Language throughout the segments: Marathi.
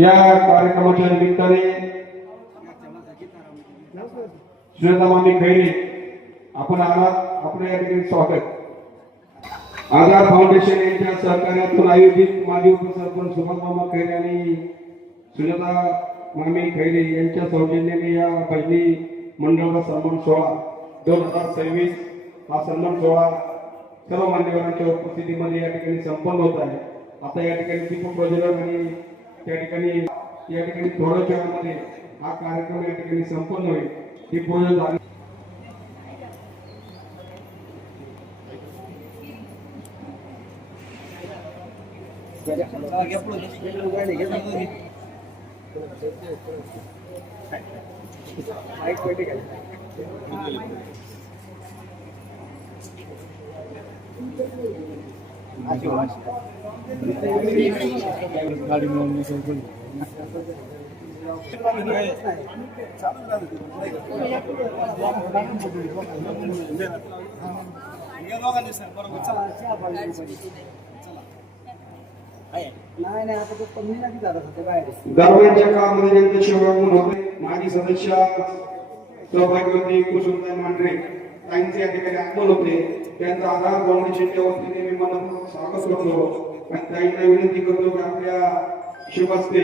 या कार्यक्रमाच्या निमित्ताने श्वेता मामी खैरे आपण आलात, आपलं या ठिकाणी स्वागत. आधार फाउंडेशन यांच्या सहकार्यातून आयोजित माजी उपसरपंच सुभाष मामा खैरे आणि सुजाता मामी खैरे यांच्या सौजन्याने या पहिली मंडळाचा सन्मान सोहळा 2026 हा सन्मान सोहळा सर्व मान्यवरांच्या उपस्थितीमध्ये या ठिकाणी संपन्न होत आहे. आता या ठिकाणी दीपक प्रज्वलन आणि त्या ठिकाणी या ठिकाणी थोड्याच वेळामध्ये हा कार्यक्रम या ठिकाणी संपन्न होईल. ही पूर्ण झाली. गाड़ी में दरम्यानच्या काळामध्ये ज्यांचे सेवक म्हणून होते माजी सदस्य सौभाग्यवती कुसुमताई मांढरे त्यांचे या ठिकाणी आगमन होते. त्यांचा आधार फाउंडेशनच्या वतीने मी मनपूर्वक स्वागत करतो आणि ताईंना विनंती करतो की आपल्या शिवस्ते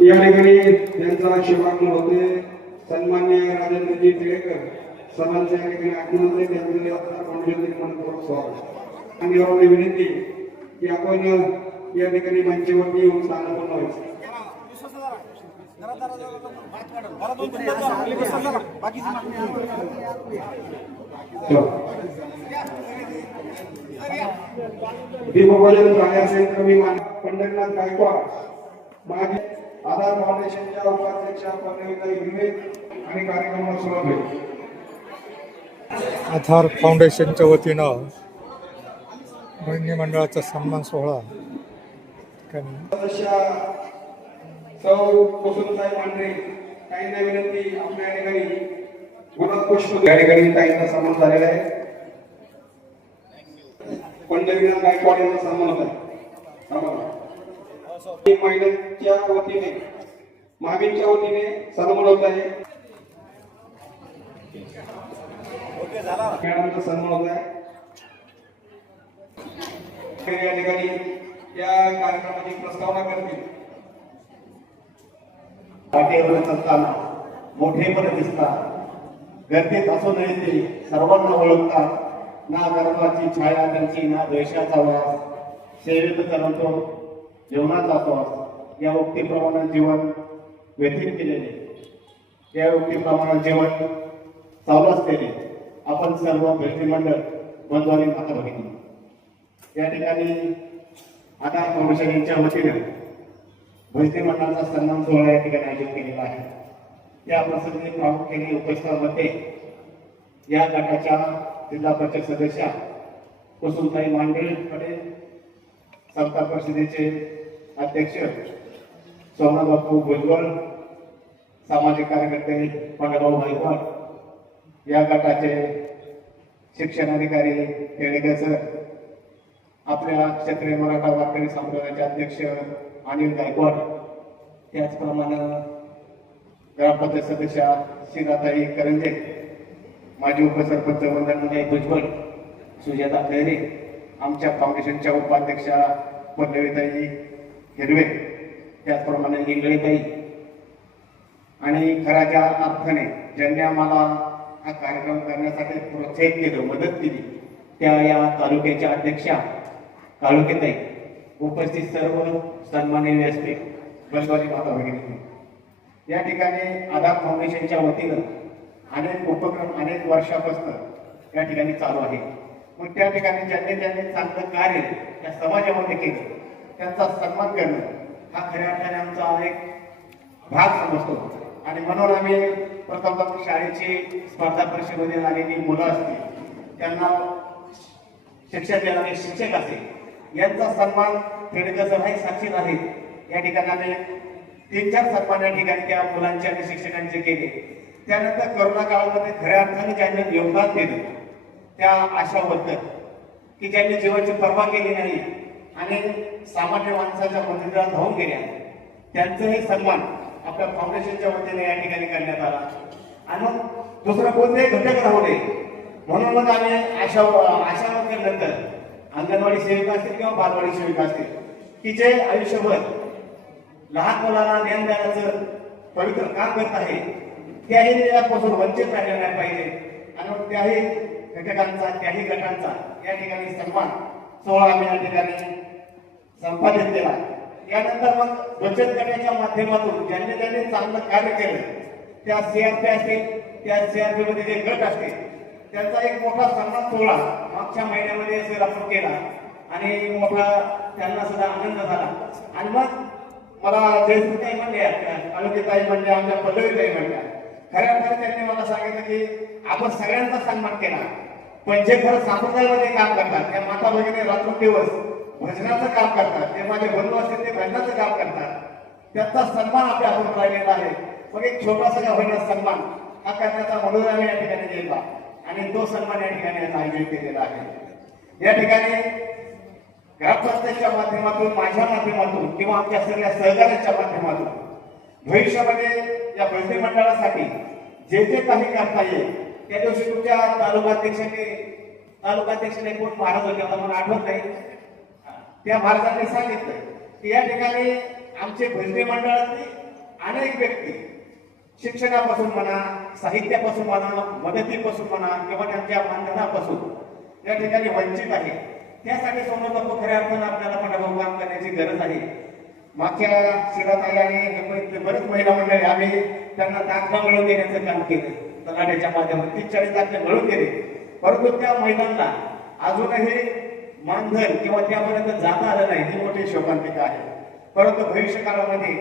या ठिकाणी त्यांचा शिवागमन होते. सन्मान्य राजेंद्रजी टिळेकर सरांचे या ठिकाणी आगमन होते. त्यांचे मनपूर्वक स्वागत. आणि विनंती की आपण या ठिकाणी मंचावरती येऊन स्थान बनवायचं. दीपप्रज्वलन झाले असेल तर मी पंढरीनाथ गायकवाड माजी आधार फाउंडेशनच्या उपाध्यक्षा पल्लवीताई हिरवे आणि कार्यक्रमाला सुरुवात होईल. आधार फाउंडेशनच्या वतीनं बहिणी मंडळाचा सन्मान सोहळा सदस्य सौ कुसुमताई मांढरे ताईंना विनंती आपल्या ठिकाणी गुलाब पुष्प या ठिकाणी ताईंचा सन्मान झालेला आहे. पंढरीनाथ गायकवाड यांचा सन्मान होत आहे. महिलांच्या वतीने महावीरच्या वतीने सन्मान होत आहे. मॅडमचा सन्मान होत आहे. या ठिकाणी या कार्यक्रमाची प्रस्तावना करतील. पाठीवर असताना मोठेपण दिसतात. गर्दीत असूनही ते सर्वांना ओळखतात. ना गर्वाची छाया त्यांची, ना द्वेषाचा वास. सेवेत करतो जीवनाचा श्वास. या उक्तीप्रमाणे जीवन व्यतीत केलेले, या उक्तीप्रमाणे जीवन चालू असलेले आपण सर्व भेटी मंडळ बंधूंनी माता भगिनी या ठिकाणी आधार फाउंडेशनच्या वतीने भजनी मंडळाचा सन्मान सोहळा या ठिकाणी आयोजित केलेला आहे. या प्रसंगी प्रामुख्याने उपस्थितांमध्ये या गटाच्या जिल्हा परिषद सदस्य कुसुमताई मांढरे पटेल, संस्था परिषदेचे अध्यक्ष सोमनाथबापू भुजबळ, सामाजिक कार्यकर्ते पंडराव गायकवाड, या गटाचे शिक्षण अधिकारी केळेकर सर, आपल्या क्षेत्रीय मराठा वारकरी संप्रदायाचे अध्यक्ष अनिल गायकवाड, त्याचप्रमाणे ग्रामपंचायत सदस्य सीताताई करंजे, माजी उपसरपंच वंदनाताई भुजबळ, सुजाता खैरे, आमच्या फाउंडेशनच्या उपाध्यक्षा पल्लवीताई हिरवे, त्याचप्रमाणे इंगळेताई आणि खऱ्याच्या अर्थाने ज्यांनी आम्हाला हा कार्यक्रम करण्यासाठी प्रोत्साहित केलं, मदत केली, त्या या तालुक्याच्या अध्यक्षा काळुकेताई उपस्थित सर्व सन्माननीय व्यासपीठ बलवाजी माता भगिनी, या ठिकाणी आधार फाउंडेशनच्या वतीनं अनेक उपक्रम अनेक वर्षापासून या ठिकाणी चालू आहे. मग त्या ठिकाणी ज्यांनी चांगलं कार्य त्या समाजामध्ये केलं त्यांचा सन्मान करणं हा खऱ्या अर्थाने आमचा एक भाग समजतो. आणि म्हणून आम्ही प्रथम शाळेची स्पर्धा परीक्षेमध्ये आलेली मुलं असतील, त्यांना शिक्षण देणारे शिक्षक असेल, यांचा सन्मान खेडकर हे साक्षीत आहे. या ठिकाणी आम्ही 3-4 सन्मान या ठिकाणी त्या मुलांचे आणि शिक्षकांचे केले. त्यानंतर करोना काळामध्ये खऱ्या अर्थाने ज्यांनी योगदान दिलं त्या आशा वर्कर की ज्यांनी जीवाची पर्वा केली नाही आणि सामान्य माणसाच्या मदतीला धावून गेल्या, त्यांचाही सन्मान आपल्या फाउंडेशनच्या वतीने या ठिकाणी करण्यात आला. आणि मग दुसरं कोणतेही घटक राहू नये म्हणून मग आम्ही आशा वर्कर नंतर अंगणवाडी सेविका असतील किंवा बालवाडी सेविका असतील की जे आयुष्यभर लहान मुलांना ज्ञान देण्याचं पवित्र काम करत आहे, त्याही यापासून वंचित राहिले नाही पाहिजे. आणि मग त्याही घटकांचा त्याही गटांचा या ठिकाणी सन्मान सोहळा आम्ही या ठिकाणी संपादित केला. यानंतर मग बचत गटाच्या माध्यमातून ज्यांनी चांगलं कार्य केलं त्या सीआरपी असतील, त्या सीआरपी मध्ये जे गट असतील त्यांचा एक मोठा सन्मान सोहळा मागच्या महिन्यामध्ये आपण केला आणि मोठा त्यांना सुद्धा आनंद झाला. आणि मग मला जयश्रीताई म्हणले, आरोग्यताई म्हणल्या, आमच्या पल्लवीताई म्हणल्या, खऱ्या अर्थाने त्यांनी मला सांगितलं की आपण सगळ्यांचा सन्मान केला, पण जे खरं संप्रदायामध्ये काम करतात त्या माता भगिनी रात्रंदिवस भजनाचं काम करतात, ते माझे बंधू असतील ते भजनाचं काम करतात, त्यांचा सन्मान आपल्या हातून राहिलेला आहे. मग एक छोटासा का होईना सन्मान हा करण्याचा म्हणून आम्ही या ठिकाणी गेला आणि तो सन्मान या ठिकाणी आयोजित केलेला आहे. या ठिकाणी ग्रामपंचायतच्या माध्यमातून, माझ्या माध्यमातून किंवा आमच्या सगळ्या सहकार्याच्या माध्यमातून भविष्यामध्ये या भजनी मंडळासाठी जे काही करता येईल. त्या दिवशी तुमच्या तालुकाध्यक्षाने कोण महाराज होते आता मला आठवत नाही, त्या महाराजांनी सांगितलं की या ठिकाणी आमचे भजनी मंडळातली अनेक व्यक्ती शिक्षणापासून म्हणा, साहित्यापासून म्हणा, मदतीपासून म्हणा किंवा त्यांच्या मानधनापासून या ठिकाणी वंचित आहे. त्यासाठी समोर खऱ्या अर्थानं आपल्याला पाठबळ काम करण्याची गरज आहे. मागच्या शिराताई आणि बरेच महिला मंडळी आम्ही त्यांना दाखला मिळवून देण्याचं काम केलं, तलाठ्याच्या माध्यमातून 30-40 दाखले मिळवून दिले. परंतु त्या महिलांना अजूनही मानधन किंवा त्यापर्यंत जाता आलं नाही, ही मोठी शोकांतिका आहे. परंतु भविष्य काळामध्ये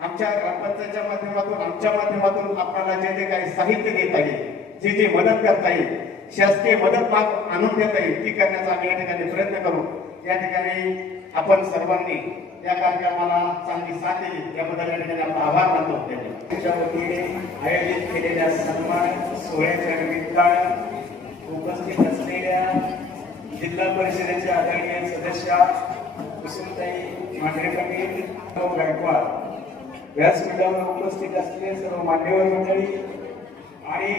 आमच्या ग्रामपंचायतच्या माध्यमातून, आमच्या माध्यमातून आपल्याला जे काही साहित्य देता येईल, जी मदत करता येईल, शासकीय मदत माग आणून देता येईल ती करण्याचा आम्ही या ठिकाणी प्रयत्न करू. या ठिकाणी आपण सर्वांनी या कार्यक्रमाला चांगली साथ दिली याबद्दल या ठिकाणी आपला आभार मानतो. त्याच्या वतीने आयोजित केलेल्या सन्मान सोहळ्याच्या निमित्तानं उपस्थित असलेल्या जिल्हा परिषदेच्या आदरणीय सदस्या कुसुमताई मांढरे पाटील, गायकवाड, व्यासपीठावर उपस्थित असलेले सर्व मान्यवर मंडळी आणि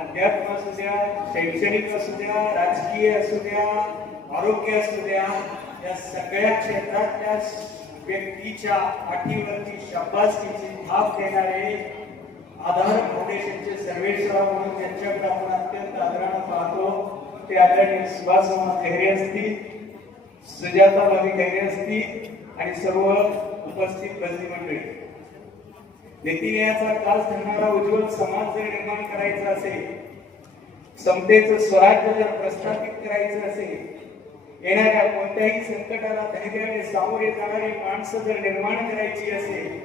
अध्यात्म असू द्या, शैक्षणिक असू द्या, राजकीय असू द्या, आरोग्य असू द्या, या सगळ्या क्षेत्रातल्या व्यक्तीच्या पाठीवरती शाबासकीची थाप देणारे आधार फाउंडेशनचे सर्वेश्वरा म्हणून त्यांच्याकडे आपण अत्यंत आदरानं पाहतो ते आदरणीय सुभाषमामा खैरे असतील, सुजाता भाभी खैरे असतील आणि सर्व उपस्थित भजनी मंडळी. नीतिन्यायाचा काल ठरणारा उज्ज्वल समाज जर निर्माण करायचा असेल, समतेचं स्वराज्य जर प्रस्थापित करायचं असेल, येणाऱ्या कोणत्याही संकटाला धैर्याने सामोरे जाणारी माणसं जर निर्माण करायची असेल,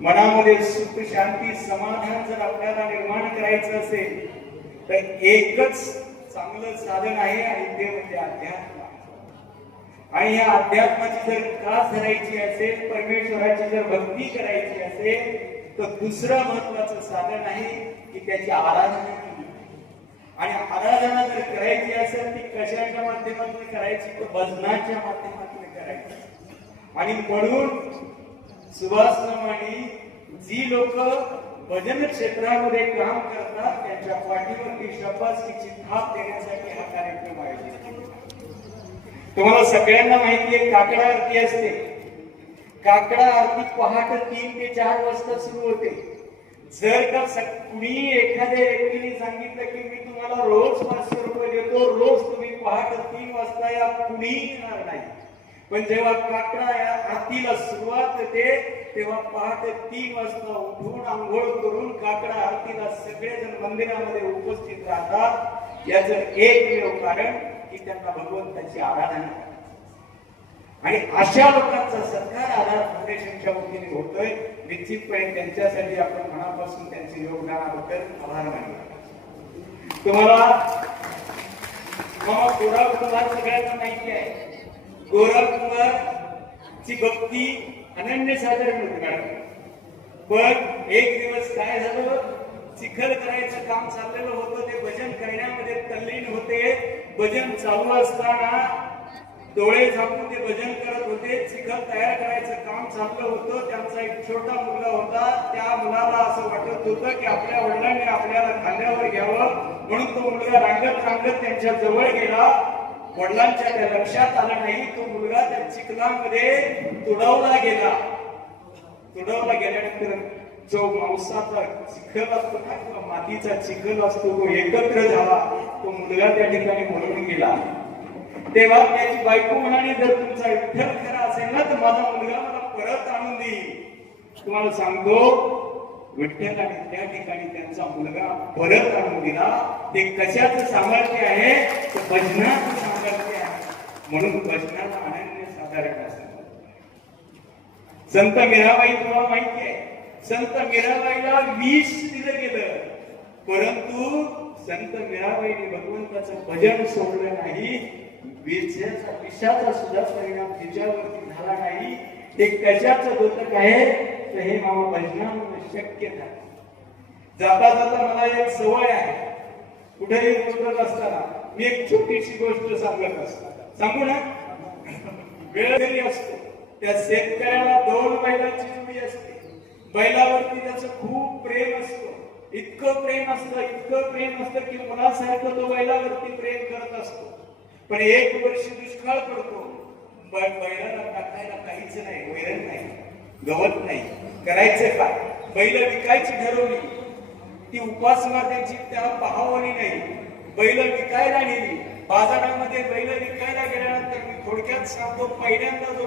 मनामध्ये सुख शांती समाधान जर आपल्याला निर्माण करायचं असेल तर एकच चांगलं साधन आहे आणि ते म्हणजे अध्यात्म. आणि या अध्यात्माची जर कास धरायची असेल, परमेश्वराची जर भक्ती करायची असेल तर दुसरं महत्वाचं साधन आहे की त्याची आराधना केली. आणि आराधना जर करायची असेल ती कशाच्या माध्यमातून करायची तर भजनाच्या माध्यमातून करायची. आणि म्हणून सुभाषमानी जी लोक भजन क्षेत्रामध्ये काम करतात त्यांच्या पाठीवरती शाबासकीची थाप देण्यासाठी हा कार्यक्रम आयोजित केला. तुम्हाला सगळ्यांना माहिती आहे काकडा आरती असते. काकडा आरती पहाटे 3 ते 4 वाजता सुरू होते. जर का कुणी एखाद्या व्यक्तीने सांगितलं की मी तुम्हाला रोज 500 रुपये देतो, रोज तुम्ही पहाटे 3 वाजता या, कुणीही येणार नाही. पण जेव्हा काकडा या आरतीला सुरुवात होते तेव्हा पहाटे 3 वाजता उठून आंघोळ करून काकडा आरतीला सगळेजण मंदिरामध्ये उपस्थित राहतात. याचं एकमेव कारण की त्यांना भगवंताची आराधना आहे. आणि अशा लोकांचा सत्कार आधार फाउंडेशनच्या वतीने होतोय. निश्चितपणे त्यांच्यासाठी आपण मनापासून त्यांचे योगदानाबद्दल आभार मानतो. तुम्हाला मामा गोरा कुंभार सगळ्यांना माहिती आहे. गोरा कुंभार ची भक्ती अनन्यसाधारण होती. पण एक दिवस काय झालं, चिखल करायचं काम चाललेलं होतं. ते भजन करण्यामध्ये तल्लीन होते. भजन चालू असताना डोळे झाकून ते भजन करत होते. चिखल तयार करायचं काम चाललं होतं. त्यांचा एक छोटा मुलगा होता. त्या मुलाला असं वाटत होतं की आपल्या वडिलांनी आपल्याला खांद्यावर घ्यावं, म्हणून तो मुलगा रांगत रांगत त्यांच्या जवळ गेला. वडिलांच्या त्या लक्षात आलं नाही. तो मुलगा त्या चिखलामध्ये तुडवला गेला. तुडवला गेल्यानंतर जो मांसाचा चिखल असतो ना किंवा मातीचा चिखल असतो तो एकत्र झाला. तो मुलगा त्या ठिकाणी मरून गेला. तेव्हा त्याची बायको म्हणाली, जर तुमचा विठ्ठल खरा असेल ना तर माझा मुलगा मला परत आणून देईल. तुम्हाला सांगतो, विठ्ठलाने त्या ठिकाणी त्यांचा मुलगा परत आणून दिला. ते कशाचं सामर्थ्य आहे, तर भजनाचं सामर्थ्य आहे. म्हणून भजनाला अनन्यसाधारण असतं. संत मीराबाई तुम्हाला माहिती आहे, संत मीराबाईला विष दिलं गेलं, परंतु संत मीराबाईने भगवंताचं भजन सोडलं नाही. विषाचा सुद्धा परिणाम तिच्यावरती झाला नाही. ते कशाचं दोतक आहे, तर हे मामा भजनामुळे शक्य झालं. जाता जाता मला एक सवय आहे, कुठेही बोलत असताना मी एक छोटीशी गोष्ट सांगत असतो. सांगू ना, वेळ जरी असतो त्या शेतकऱ्याला 2 बैलाची जोडी असते. बैलावरती त्याचं खूप प्रेम असतं. इतकं प्रेम असतं की मुलासारखं तो बैलावरती प्रेम करत असतो. पण एक वर्ष दुष्काळ पडतो. बैलाला टाकायला काहीच नाही, वैरण नाही, गवत नाही. करायचं काय, बैल विकायची ठरवली. ती उपासमार्गाची त्याला पाहावली नाही. बैल विकायला नेली. बाजारामध्ये बैल विकायला गेल्यानंतर मी थोडक्यात सांगतो, पहिल्यांदा जो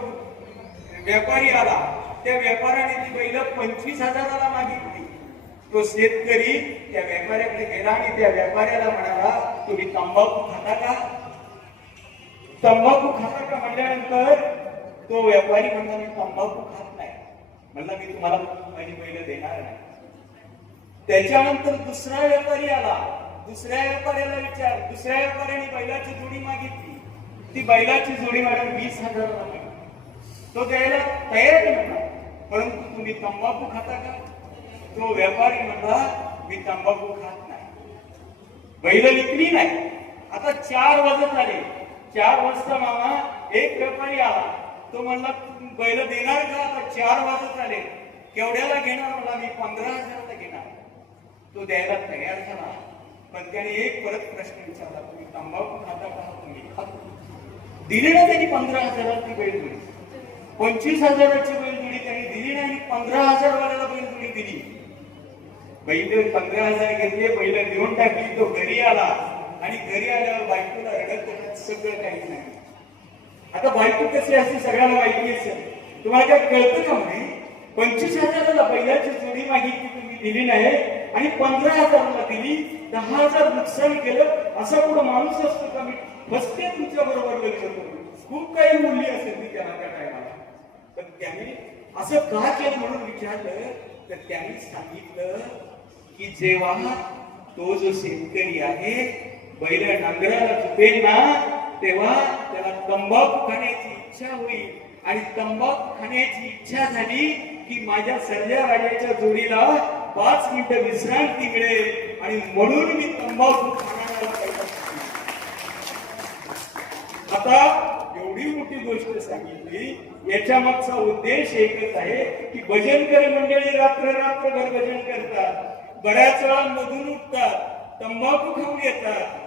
व्यापारी आला त्या व्यापाऱ्याने ती बैल 25,000ला मागितली. तो शेतकरी त्या व्यापाऱ्याकडे गेला आणि त्या व्यापाऱ्याला म्हणाला, तुम्ही तंबाखू खाता का? तंबाखू खाता का म्हणल्यानंतर तो व्यापारी म्हणला, मी तंबाखू खात नाही. म्हणला, मी तुम्हाला माझी बैल देणार नाही. त्याच्यानंतर दुसरा व्यापारी आला. दुसऱ्या व्यापाऱ्याला विचार, दुसऱ्या व्यापाऱ्याने बैलाची जोडी मागितली. ती बैलाची जोडी मला 20,000ला मागितली. तो द्यायला तयार नव्हता. परंतु तुम्ही तंबाखू खाता का? तो व्यापारी म्हणला, मी तंबाखू खात नाही. बैल विकली नाही. आता 4 वाजत आले. 4 वाजता मामा एक व्यापारी आला. तो म्हणला, बैल देणार का? आता 4 वाजत आले. केवढ्याला घेणार? मला मी 15,000ला घेणार. तो द्यायला तयार झाला. पण त्याने एक परत प्रश्न विचारला, तुम्ही तंबाखू खाता का? तुम्ही खातो. दिली ना त्यांनी 15,000ची बैलजोडी. 25,000ची बैलजोडी त्यांनी दिली नाही. 15,000वाल्याला बैलजोडी दिली. बैल 15,000 घेतले. बैल देऊन टाकली. तो घरी आला आणि घरी आल्यावर बायकोला रडत सगळं काही नाही. आता बायको कशी असते सगळ्यांना माहिती असेल. तुम्हाला काय कळतं का? म्हणे 25,000ला बैलाची जोडी मागितली, तुम्ही दिली नाही आणि 15,000ला दिली. 10,000 नुकसान केलं. असा पुढे माणूस असतो का? मी फसते तुमच्या बरोबर लग्न करून. खूप काही मूल्य असेल ती त्याला त्या टायमाला. पण त्यांनी असं का केलं म्हणून विचारलं तर त्यांनी सांगितलं की जेव्हा तो जो शेतकरी आहे बैल नांगराला झुपेल ना, तेव्हा त्याला तंबाखू खाण्याची इच्छा होईल. आणि तंबाखू खाण्याची इच्छा झाली की माझ्या सर्जा राजाच्या जोडीला 5 मिनिटं विश्रांती मिळेल आणि म्हणून मी तंबाखू खाण्याला पाहिजे. आता एवढी मोठी गोष्ट सांगितली. याच्या मागचा उद्देश एकच आहे की भजन कर मंडळी रात्र रात्रभर भजन करतात. बऱ्याच वेळा मधून उठतात, तंबाखू खाऊन येतात.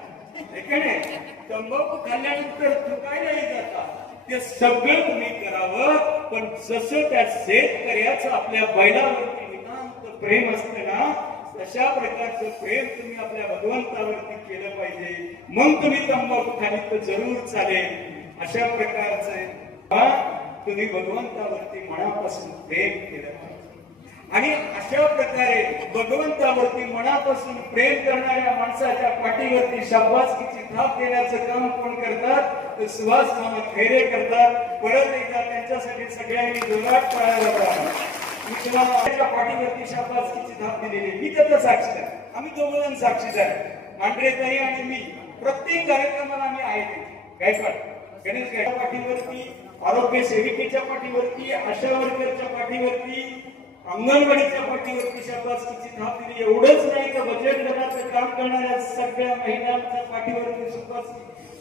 तंबाखू खाल्ल्यानंतर थुकायलाही जातात. ते सगळं तुम्ही करावं. पण जसं त्या शेतकऱ्याचं आपल्या बैलावरती नितांत प्रेम असतं ना, तशा प्रकारचं प्रेम तुम्ही आपल्या भगवंतावरती केलं पाहिजे. मग तुम्ही तंबाखू खाली तर जरूर चालेल. अशा प्रकारचं तुम्ही भगवंतावरती मनापासून प्रेम केलं पाहिजे. आणि अशा प्रकारे भगवंतावरती मनापासून प्रेम करणाऱ्या माणसाच्या पाठीवरती शाबासकीची थाप देण्याचं काम कोण करतात? तर सुहास मामा खैरे करतात. परत एकदा त्यांच्यासाठी सगळ्यांनी जोरात टाळ्या वाजवा. मी तुम्हाला माझ्या पाठीवरती शाबासकीची थाप दिलेली, मी त्याचा साक्षीदार, आम्ही दोघं साक्षीदार, मांढरेताई आणि मी. प्रत्येक कार्यक्रमाला आम्ही आहे गायकवाड गणेश गायकवाड पाठीवरती, आरोग्य सेविकेच्या पाठीवरती, आशा वर्करच्या पाठीवरती, अंगणवाडीच्या पाठीवरती शाबासकीची थाप दिली. एवढंच नाही तर बचत गटाचं काम करणाऱ्या सगळ्या महिलांच्या पाठीवरती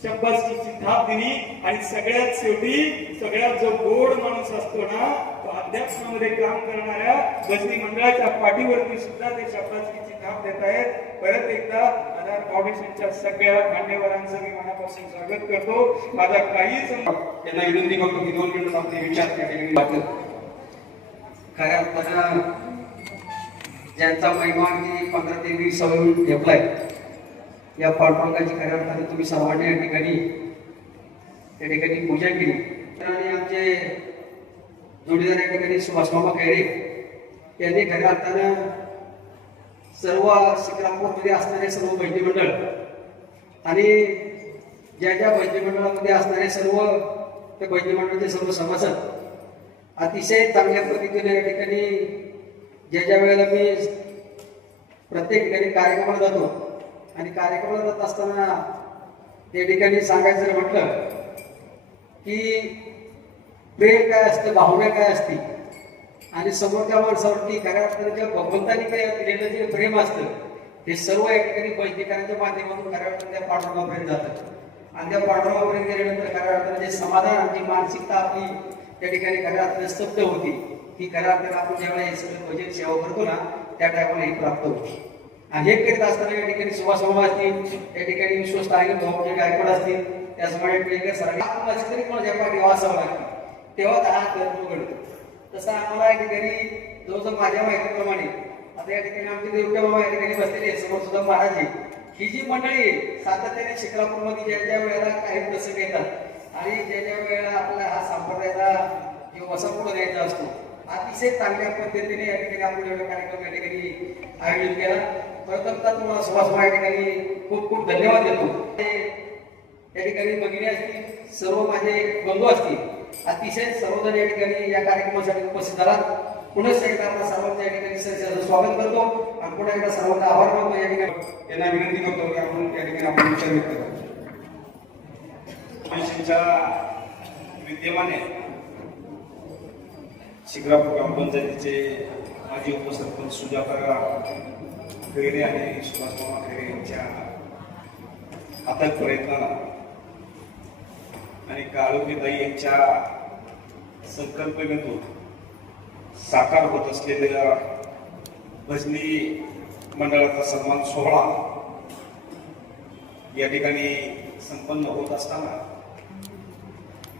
शाबासकीची थाप दिली. आणि सगळ्यात शेवटी सगळ्यात जो गोड माणूस असतो ना, तो अध्यात्मामध्ये काम करणाऱ्या भजनी मंडळाच्या पाठीवरती सुद्धा ते शाबासकीची थाप देत आहेत. परत एकदा आधार फाउंडेशनच्या सगळ्या मान्यवरांचं मी मनापासून स्वागत करतो. माझा काहीच त्यांना विनंती करतो की 2 मिनिट आपले विचार त्या ठिकाणी वाटलं. खऱ्या अर्थानं ज्यांचा महिमा अगदी 15 ते 20 सवयी ठेपलाय, या पांडुरंगाची खऱ्या अर्थाने तुम्ही सर्वांनी या ठिकाणी पूजा केली. आणि आमचे जोडीदार या ठिकाणी सुभाष मामा खैरे यांनी खऱ्या अर्थानं सर्व शिक्रापूरमध्ये असणारे सर्व भजनी मंडळ आणि ज्या ज्या भजनी मंडळामध्ये असणारे सर्व ते भजनी मंडळाचे सर्व सभासद अतिशय चांगल्या पद्धतीने या ठिकाणी ज्या वेळेला मी प्रत्येक ठिकाणी कार्यक्रमाला जातो आणि कार्यक्रमाला जात असताना त्या ठिकाणी सांगायचं जर म्हटलं की प्रेम काय असतं, भावना काय असते आणि समोरच्या माणसावरती खऱ्या अर्थाने ज्या भगवंतानी काय दिलेलं जे प्रेम असतं ते सर्व या ठिकाणी भजनीकरांच्या माध्यमातून खऱ्या अर्थाने त्या पांडुरंगापर्यंत जातं. आणि त्या पांडुरंगापर्यंत गेल्यानंतर खऱ्या अर्थाने जे समाधान, जी मानसिकता आपली त्या ठिकाणी खऱ्या अर्थाने स्तब्ध होती, ही खऱ्या अर्थाने आपण ज्यावेळेला हे सगळं भजन सेवा करतो ना, त्या टायमाला ही प्राप्त होती. आणि हे करीत असताना या ठिकाणी सुभाष मामा असतील, त्या ठिकाणी विश्वस्त आहे भाऊजी गायकवाड असतील, त्याचप्रमाणे टिळकर सरांनी तरी माझ्या पाठी वाचावं लागतं, तेव्हा हा कर्म घडतो. तसं आम्हाला या ठिकाणी जवळजवळ माझ्या माहितीप्रमाणे आता या ठिकाणी आमचे देवटे बाबा या ठिकाणी बसलेले समोर सुद्धा महाराज, ही जी मंडळी सातत्याने शिक्रापूरमध्ये ज्या ज्या वेळेला काही प्रसंग येतात आणि ज्या वेळेला आपला हा संप्रदायाचा जो वसा पुढे द्यायचा असतो, अतिशय चांगल्या पद्धतीने या ठिकाणी आपण एवढा कार्यक्रम या ठिकाणी आयोजित केला. प्रथमतः तुम्हाला सुभाष या ठिकाणी खूप खूप धन्यवाद देतो. या ठिकाणी भगिनी असतील, सर्व माझे बंधू असतील, अतिशय सर्वजण या ठिकाणी या कार्यक्रमासाठी उपस्थित झालात. पुन्हा एकदा आपल्या सर्वांच्या या ठिकाणी स्वागत करतो आणि पुन्हा एकदा सर्वांचा आभार मानतो. या ठिकाणी त्यांना विनंती करतो की आपण त्या ठिकाणी आपण विचार व्यक्त करू. विद्यमाने शिक्रापूर ग्रामपंचायतीचे माजी उपसरपंच सुजाता खैरे आणि सुभाष मामा खैरे यांच्या अथक प्रयत्नाला आणि काळोखीताई यांच्या संकल्पनेतून साकार होत असलेल्या भजनी मंडळाचा सन्मान सोहळा या ठिकाणी संपन्न होत असताना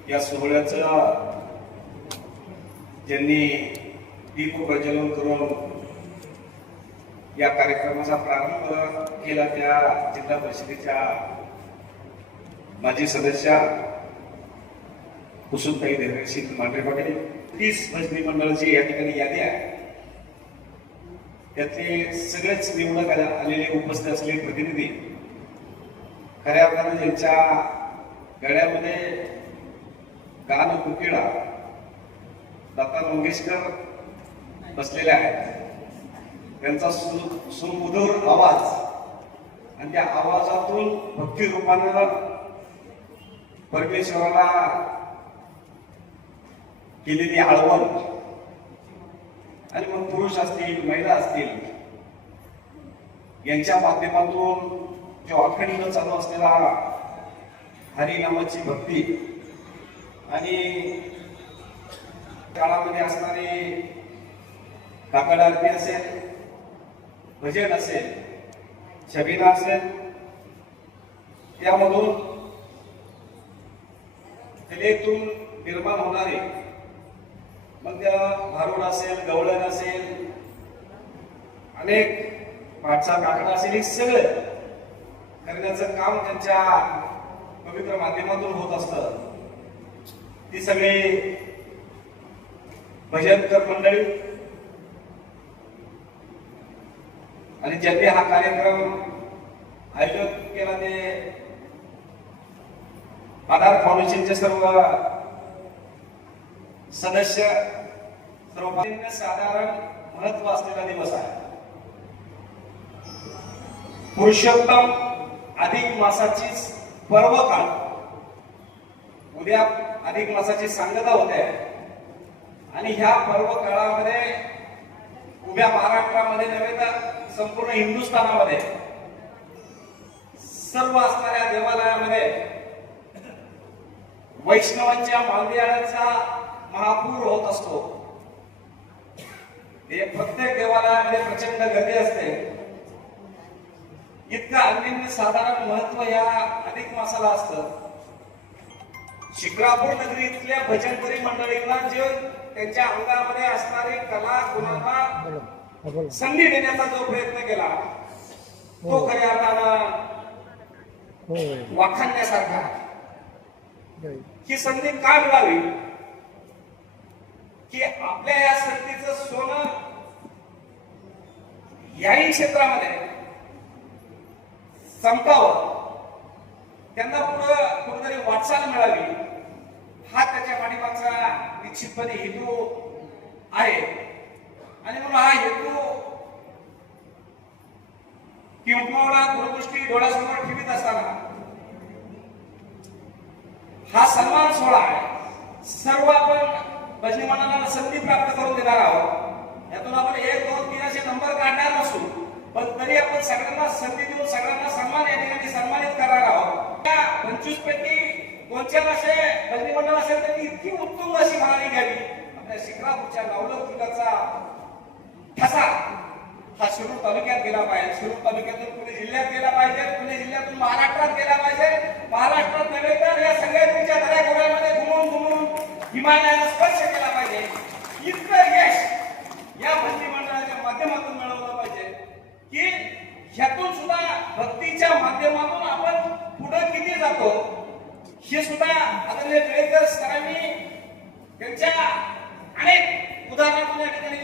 या सोहळ्याचं ज्यांनी दीप प्रज्वलन करून या कार्यक्रमाचा प्रारंभ केला त्या जिल्हा परिषदेच्या माजी सदस्या कुसुमताई देवरेशी मांढरे पाटील. 30 भजनी मंडळाची या ठिकाणी यादी आहे. त्यातले सगळेच निवडक आलेले उपस्थित असलेले प्रतिनिधी खऱ्या अर्थाने ज्यांच्या गळ्यामध्ये गान कोकिळा लता मंगेशकर बसलेल्या आहेत, त्यांचा सुमधुर आवाज आणि त्या आवाजातून भक्ती रूपानं परमेश्वराला केलेली आळवण आणि मग पुरुष असतील, महिला असतील, यांच्या माध्यमातून जो अखंड चालू असलेला हरिनामाची भक्ती आणि काळामध्ये असणारी काकड आरती असेल, भजन असेल, शबीना असेल, त्यामधून कलेतून निर्माण होणारे मग त्या भारुड असेल, गवळण असेल, अनेक पाठचा काकडा असेल, हे सगळं करण्याचं काम त्यांच्या पवित्र माध्यमातून होत असतं. ती सगळी भजनकर मंडळी आणि ज्यांनी हा कार्यक्रम आयोजित केला ते आधार फाउंडेशनचे सर्व सदस्य, सर्व साधारण महत्व असलेला दिवस आहे. पुरुषोत्तम अधिक मासाची पर्व काळ, उद्या अधिक मासाची सांगता होते आणि ह्या पर्व काळामध्ये उभ्या महाराष्ट्रामध्ये नव्हे तर संपूर्ण हिंदुस्थानामध्ये सर्व असणाऱ्या देवालयामध्ये वैष्णवांच्या मालदियाचा महापूर होत असतो. हे प्रत्येक देवालयामध्ये प्रचंड गर्दी असते. इतकं अनन्य साधारण महत्व या अधिक मासाला असतं. शिक्रापूर नगरीतल्या भजनकरी मंडळींना जे त्यांच्या अंगामध्ये असणारी कला गुणांना संधी देण्याचा जो प्रयत्न केला तो खऱ्या अर्थानं वाखाणण्यासारखा. ही संधी का मिळावी की आपल्या या संधीचं सोनं याही क्षेत्रामध्ये संपावं, त्यांना पुढं कुठेतरी वाटचाल मिळावी, हा त्याच्या पाठीमागचा निश्चितपणे हेतू आहे. आणि म्हणून हा हेतू किंवा दूरदृष्टी डोळ्यासमोर ठेवीत असताना हा सन्मान सोहळा आहे. सर्व आपण भजनी मंडळाला संधी प्राप्त करून देणार आहोत. यातून आपण 1, 2, 3 असे नंबर काढणार नसू, पण तरी आपण सगळ्यांना संधी देऊन सगळ्यांना सन्मान या ठिकाणी सन्मानित करणार आहोत. त्या 25 पैकी कोणत्या असे भजनी मंडळ असेल तर ती इतकी उत्तुंग अशी भरारी घ्यावी. आपल्या शिक्रापूरच्या लवलौकिकाचा ठसा हा शिरूर तालुक्यात गेला पाहिजे. शिरूर तालुक्यातून पुणे जिल्ह्यात गेला पाहिजे, पुणे जिल्ह्यातून महाराष्ट्रात गेला पाहिजे. महाराष्ट्रात नव्हे तर या सह्याद्रीच्या दऱ्याखोऱ्यामध्ये घुमून हिमालयाला स्पर्श केला पाहिजे. इतकं यश या भजनी मंडळाच्या माध्यमातून मिळवलं पाहिजे की ह्यातून सुद्धा भक्तीच्या माध्यमातून आपण पुढे किती जातो हे सुद्धा आदरणीय टिळेकर सरांनी त्यांच्या अनेक उदाहरणातून या ठिकाणी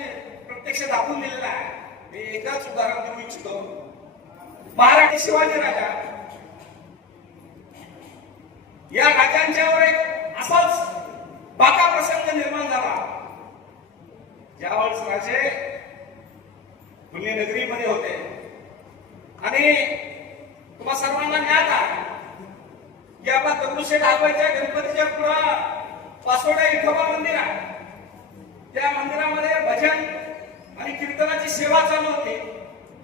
प्रत्यक्ष दाखवून दिलेलं आहे. मी एकच उदाहरण देऊ इच्छितो. महाराष्ट्र शिवाजी राजा या राजांच्यावर एक असाच बाका प्रसंग निर्माण झाला. ज्यावेळेस राजे पुण्यनगरीमध्ये होते आणि तुम्हा सर्वांना ज्ञात आहे की आपला दगडूशेठ हलवाईच्या गणपतीच्या पुढे पासोडा विठोबा मंदिर आहे. त्या मंदिरामध्ये भजन आणि कीर्तनाची सेवा चालू होती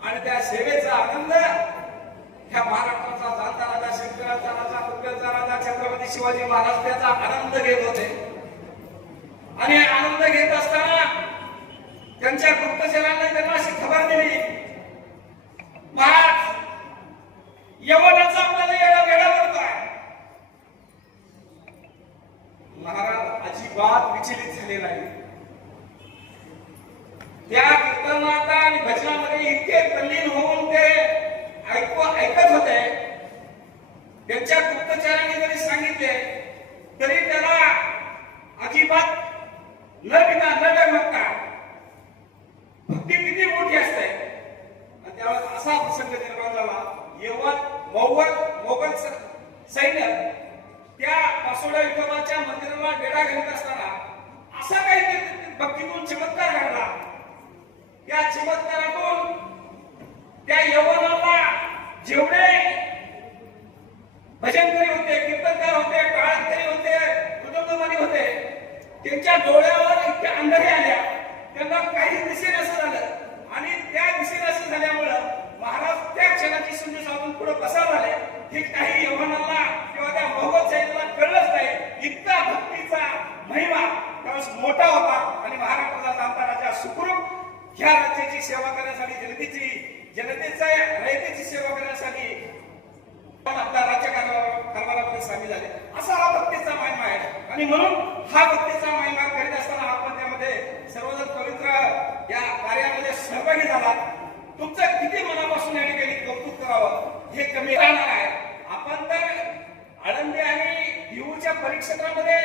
आणि त्या सेवेचा आनंद ह्या महाराष्ट्राचा जाणता राजा, शंकराचा राजा, मुघलचा राजा छत्रपती शिवाजी महाराज त्याचा आनंद घेत होते. आणि आनंद घेत असताना त्यांच्या गुप्तचरांनी त्यांना अशी खबर दिली, महाराज यवनाचा आपल्याला वेडा करतोय. महाराज अजिबात विचलित झाले नाही. त्या कीर्तनात आणि भजनामध्ये इतके तल्लीन होऊन ते ऐकत होते. त्यांच्या गुप्तचरांनी जरी सांगितले तरी त्याला अजिबात न डगमगता भक्ती किती मोठी असते. आणि त्यावेळेस असा प्रसंग निर्माण झाला. मोगल सैन्य त्या पासोडा विठोबाच्या मंदिराला वेढा घालत असताना असा काही भक्तीतून चमत्कार घडला. या चमत्कारातून त्या यवनाला जेवढे भजनकरी होते, कीर्तनकार होते, टाळकरी होते, मृदंगमानी होते, त्यांच्या डोळ्यावर इतक्या अंधारे आल्या, त्यांना काही दिसेनासं झालं. आणि त्या दिसेनासं झाल्यामुळं महाराज त्या क्षणाची संधी साधून पुढे कसा झाले हे काही यवनाला किंवा त्या मोगल सैन्याला कळलंच नाही. इतका भक्तीचा महिमा त्यावेळेस मोठा होता. आणि महाराष्ट्राचा जाणता राजा सुखरूप ह्या राज्याची सेवा करण्यासाठी, जनतेच्या रयतेची सेवा करण्यासाठी आपल्या राज्य कारभारामध्ये सामील झाले. असा हा भक्तीचा महिमा आहे. आणि म्हणून हा भक्तीचा महिमा करीत असताना आपण त्यामध्ये सर्वजण पवित्र या कार्यामध्ये सहभागी झाला. तुमचं किती मनापासून या ठिकाणी कौतुक करावं हे कमी राहणार आहे. आपण तर आळंदी आणि भिवूच्या परिक्षेत्रामध्ये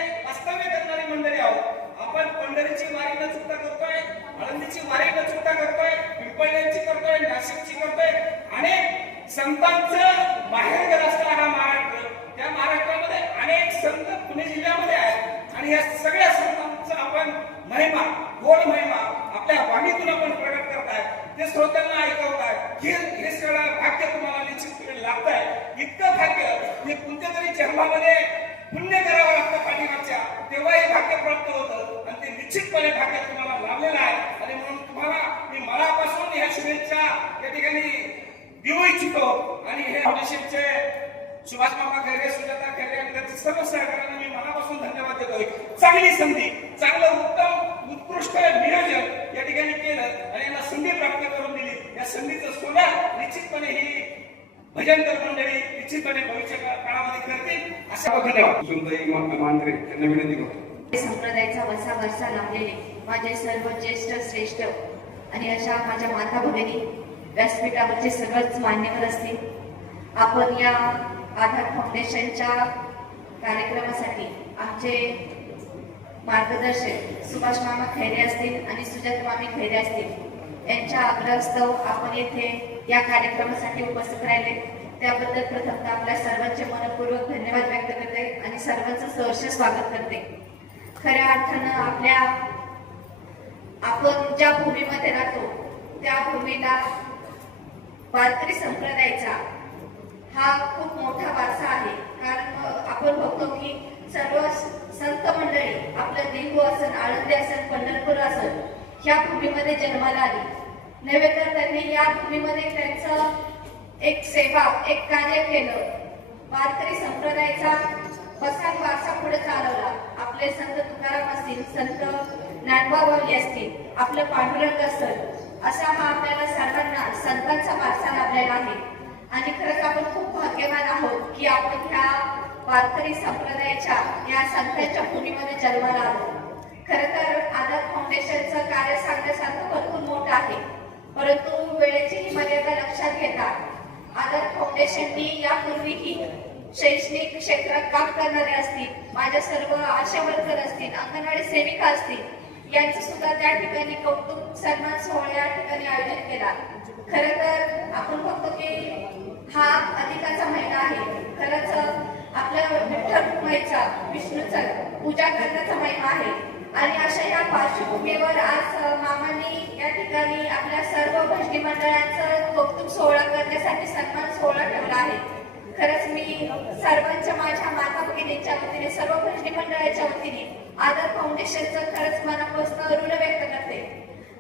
वास्तव्य करणारी मंडळी आहोत. आपण पंढरीची वारी न चुकता करतोय, आळंदीची वारी न चुकता करतोय, पिंपळनेरची करतोय, नाशिकची करतोय. अनेक संतांचं माहेरघर असणारा हा महाराष्ट्र. त्या महाराष्ट्रामध्ये अनेक संत पुणे जिल्ह्यामध्ये आहेत आणि या सगळ्या संतांचा आपण महिमा, गोड महिमा आपल्या वाणीतून आपण प्रकट करताय, ते श्रोत्यांना ऐकवताय. हे सगळं भाग्य तुम्हाला निश्चितपणे लाभत आहे. इतकं भाग्य हे कोणत्या तरी जन्मामध्ये पुण्य करावं लागतं पाठीमागच्या, तेव्हा हे भाग्य प्राप्त होतं आणि ते निश्चितपणे भाग्य तुम्हाला लाभलेलं आहे. आणि म्हणून तुम्हाला मी मनापासून या शुभेच्छा या ठिकाणी देऊ इच्छितो. आणि हे फाउंडेशनचे सुभाष मामा खैरे, सुजाता खैरे आणि त्यांच्या सर्व सहकार्यांना मी मनापासून धन्यवाद देतोय. चांगली संधी, चांगलं उत्तम उत्कृष्ट नियोजन या ठिकाणी केलं आणि यांना संधी प्राप्त करून दिली. या संधीचं सोनं निश्चितपणे ही भजनकर मंडळी निश्चितपणे भविष्य काळामध्ये करतील. अशा धन्यवाद. सुनताई मांजरे यांना विनंती करतो. संप्रदायाचा वसा वर्षा लाभलेले माझे सर्व ज्येष्ठ श्रेष्ठ आणि अशा माझ्या माता भगिनी, व्यासपीठावरचे सर्वच मान्यवर असतील. आपण या आधार फाउंडेशनच्या कार्यक्रमासाठी आमचे मार्गदर्शक सुभाष मामा खैरे असतील आणि सुजाता मामी खैरे असतील यांच्या आग्रहस्तव आपण येथे या कार्यक्रमासाठी उपस्थित राहिले. त्याबद्दल प्रथमतः आपल्या सर्वांचे मनपूर्वक धन्यवाद व्यक्त करते आणि सर्वांचं सहर्ष स्वागत करते. खऱ्या अर्थानं आपण ज्या भूमीमध्ये राहतो त्या भूमीला वारकरी संप्रदायाचा हा खूप मोठा वारसा आहे. कारण आपण बघतो की सर्व संत मंडळी आपलं देहू असेल, आळंदी असेल, पंढरपूर असेल या भूमीमध्ये जन्माला आली. नव्हे तर त्यांनी या भूमीमध्ये त्यांचं एक सेवा, एक कार्य केलं. वारकरी संप्रदायाचा वसा वारसा पुढे चालवला. आपले संत तुकाराम असतील, संत ज्ञानोबा माऊली असतील, आपलं पांडुरंग असेल, असा हा आपल्याला सर्वांना संतांचा वारसा लाभलेला आहे. आणि खरंच आपण खूप भाग्यवान आहोत की आपण ह्या वारकरी संप्रदायाच्या या संतांच्या भूमीमध्ये जन्माला आलो. खरं तर आधार फाउंडेशनचं कार्य सांगण्यासारखं भरपूर मोठं आहे, परंतु वेळेची मर्यादा लक्षात घेता आधार फाउंडेशननी यापूर्वीही शैक्षणिक क्षेत्रात काम करणारे असतील, माझ्या सर्व आशा वर्कर असतील, अंगणवाडी सेविका असतील, यांचं सुद्धा त्या ठिकाणी कौतुक सन्मान सोहळा या ठिकाणी आयोजित केला. खरं तर आपण बघतो की हा अधिकाचा महिना आहे. खरंच आपल्या विठ्ठल रुक्माईचा, विष्णूचा पूजा करण्याचा महिमा आहे. आणि अशा या पार्श्वभूमीवर आज मामांनी या ठिकाणी आपल्या सर्व भजनी मंडळांचं कौतुक सोहळा करण्यासाठी सन्मान सोहळा ठेवला आहे. खरंच मी सर्वांच्या माझ्या माता भगिनींच्या वतीने, सर्व भजनी मंडळाच्या वतीने आधार फाउंडेशनचं खरंच मनापासून ऋण व्यक्त करते.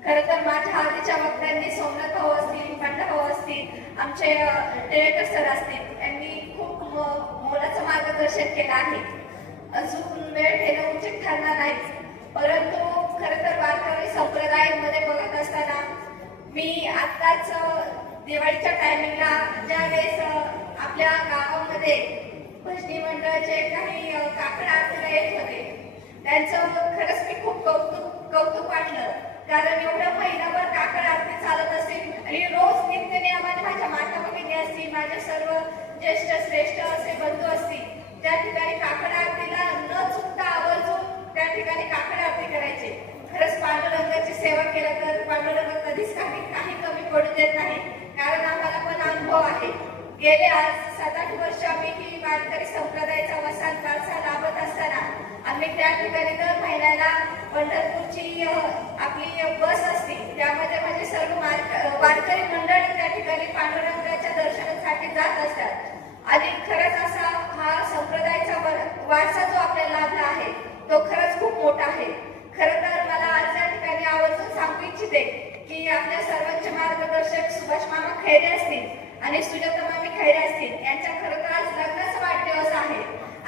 खरं तर माझ्या आधीच्या वक्त्यांनी सोमनाथ भाऊ असतील, पंडा भाऊ असतील, आमचे डिरेक्टर सर असतील, यांनी खूप मोलाचं मार्गदर्शन केलं आहे. अजून वेळ घेणं उचित ठरणार नाही, परंतु खरं तर वारकरी संप्रदायामध्ये बघत असताना मी आत्ताच दिवाळीच्या टायमिंगला ज्या वेळेस आपल्या गावामध्ये भजनी मंडळाचे काही काकड आरतीला येत होते, त्यांचं खरंच मी खूप कौतुक वाटलं. कारण एवढं महिनाभर काकड आरती चालत असेल आणि रोज नित्यनियमाने माझ्या माता भगिनी असतील, माझे सर्व ज्येष्ठ श्रेष्ठ असे बंधू असतील, त्या ठिकाणी काकड आरतीला न चुकता आवर्जून त्या ठिकाणी काकड आरती करायचे. खरंच पांडुरंगाची सेवा केलं तर पांडुरंग कधीच काही कमी पडू देत नाही. कारण आम्हाला पण अनुभव आहे. गेले आज 7-8 वर्ष आम्ही ही वारकरी संप्रदायाचा वसा वारसा लाभत असताना आम्ही त्या ठिकाणी दर महिन्याला पंढरपूरची आपली बस असते, त्यामध्ये माझे सर्व वारकरी मंडळी त्या ठिकाणी पांडुरंगाच्या दर्शनासाठी जात असतात. आणि खरंच असा हा संप्रदायाचा वारसा जो आपल्याला लाभला आहे तो खरंच खूप मोठा आहे. खरं तर मला आज या ठिकाणी आवर्जून सांगू इच्छिते की आपल्या सर्वांचे मार्गदर्शक सुभाष मामा खैरे असतील आणि सुजाता मामी खैरे असतील, यांच्या खरं तर आज लग्नाचा वाढदिवस आहे.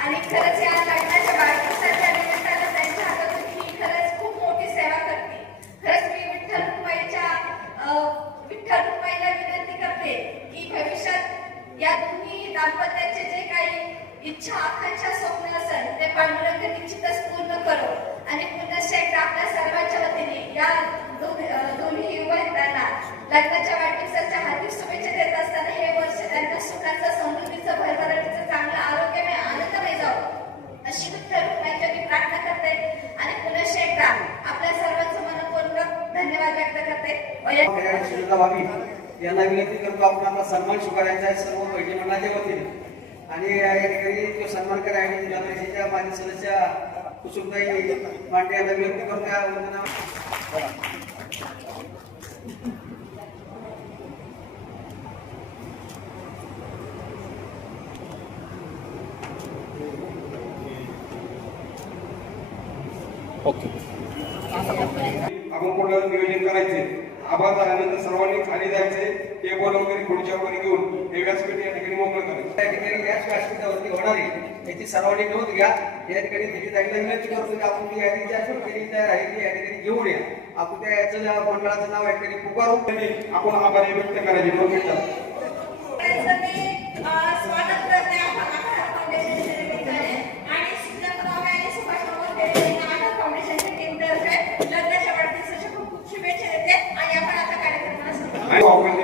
आणि खरंच या लग्नाच्या वाढदिवसाच्या निमित्तानं त्यांच्या हातातून ही खरंच खूप मोठी सेवा करते. खरंच मी विठ्ठल रुक्माईला विनंती करते की भविष्यात या दोन्ही दाम्पत्याचे जे काही इच्छा, आकांक्षा, स्वप्न असेल ते पांडुरंग निश्चितच पूर्ण करो. आणि पुन्हा एकदा आपल्या सर्वांच्या वतीने या दोन्ही युवकांना लग्नाच्या वाढदिवसाच्या हार्दिक शुभेच्छा देत असताना हे वर्ष त्यांना सुखाचं, समृद्धीचं, भरभराटीचं, चांगलं आरोग्यमय, आनंदमय जावं अशी विठ्ठल रुक्माईची प्रार्थना करते. वैयक्तिक सुनीता भाभी यांना विनंती करतो आपण आता सन्मान स्वीकारायचा आहे सर्व बहिणी मंडळाच्या वतीने आणि या ठिकाणी तो सन्मान करायला जिल्हा परिषदेच्या माजी सदस्य कुसुमताई मांडे यांना विनंती करतो या वंदना आपण कुठलं नियोजन करायचे आभार झाल्यानंतर सर्वांनी खाली जायचे टेबल वगैरे खुर्च्या वगैरे घेऊन हे व्यासपीठ या ठिकाणी मोकळं करायचं. त्या ठिकाणी गॅस व्यासपीठावरती होणार आहे याची सर्वांनी नोंद घ्या. या ठिकाणी दिल्लीताईला विनंती करतो की आपण जी यादी ज्या केली तयार आहे ती या ठिकाणी घेऊन या. आपण त्या याचं मंडळाचं नाव या ठिकाणी पुकारू. आपण आभार व्यक्त करायचे दोन मिनिटात. स्वागत करते आधार फाउंडेशनच्या निमित्ताने आणि सुजाताराव आणि सुभाष बाबा खेरे यांना आधार फाउंडेशनच्या टीमतर्फे लग्नाच्या वाढदिवसाच्या खूप खूप शुभेच्छा देते आणि आपण आता कार्यक्रमाला सुरुवात आणि